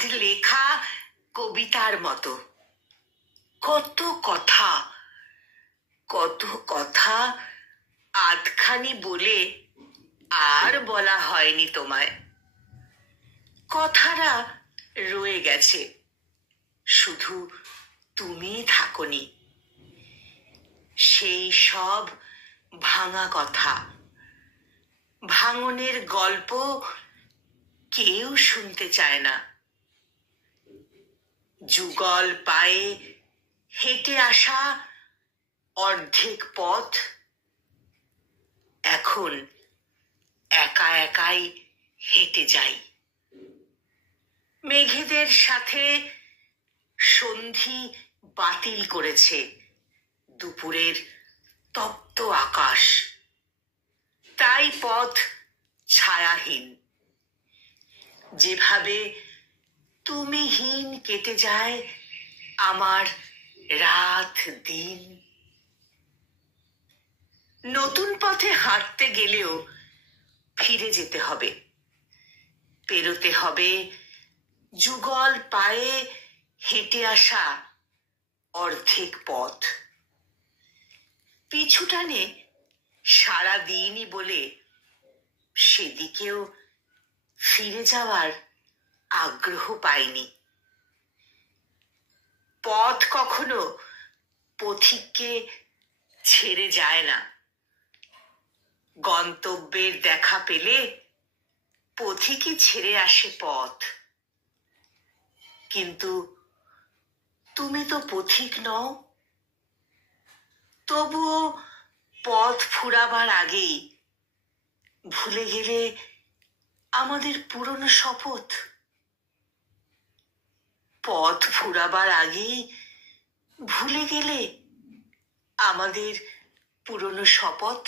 আধ লেখা কবিতার মতো। কত কথা, কত কথা আধখানি বলে আর বলা হয়নি তোমায়। কথাটা রয়ে গেছে, শুধু তুমি থাকোনি। সেই সব ভাঙা কথা, ভাঙনের গল্প কেউ শুনতে চায় না। যুগল পায়ে হেঁটে আসা অর্ধেক পথ এখন একা একাই হেঁটে যাই। মেঘেদের সাথে সন্ধি বাতিল করেছে দুপুরের তপ্ত আকাশ, তাই পথ ছায়াহীন। যেভাবে তুমিহীন কেটে যায় আমার রাত দিন। নতুন পথে হাঁটতে গেলেও ফিরে যেতে হবে, পেরোতে হবে যুগল পায়ে হেঁটে আসা অর্ধেক পথ। পিছু টানে সারাদিনই বলে সেদিকেও ফিরে যাওয়ার আগ্রহ পাইনি। পথ কখনো পথিককে ছেড়ে যায় না। গন্তব্যের দেখা পেলে পথিকই ছেড়ে আসে পথ। কিন্তু তুমি তো পথিক নও, তবুও পথ ফুরাবার আগেই ভুলে গেলে আমাদের পুরনো শপথ। পথ ফুরাবার আগেই ভুলে গেলে আমাদের পুরনো শপথ।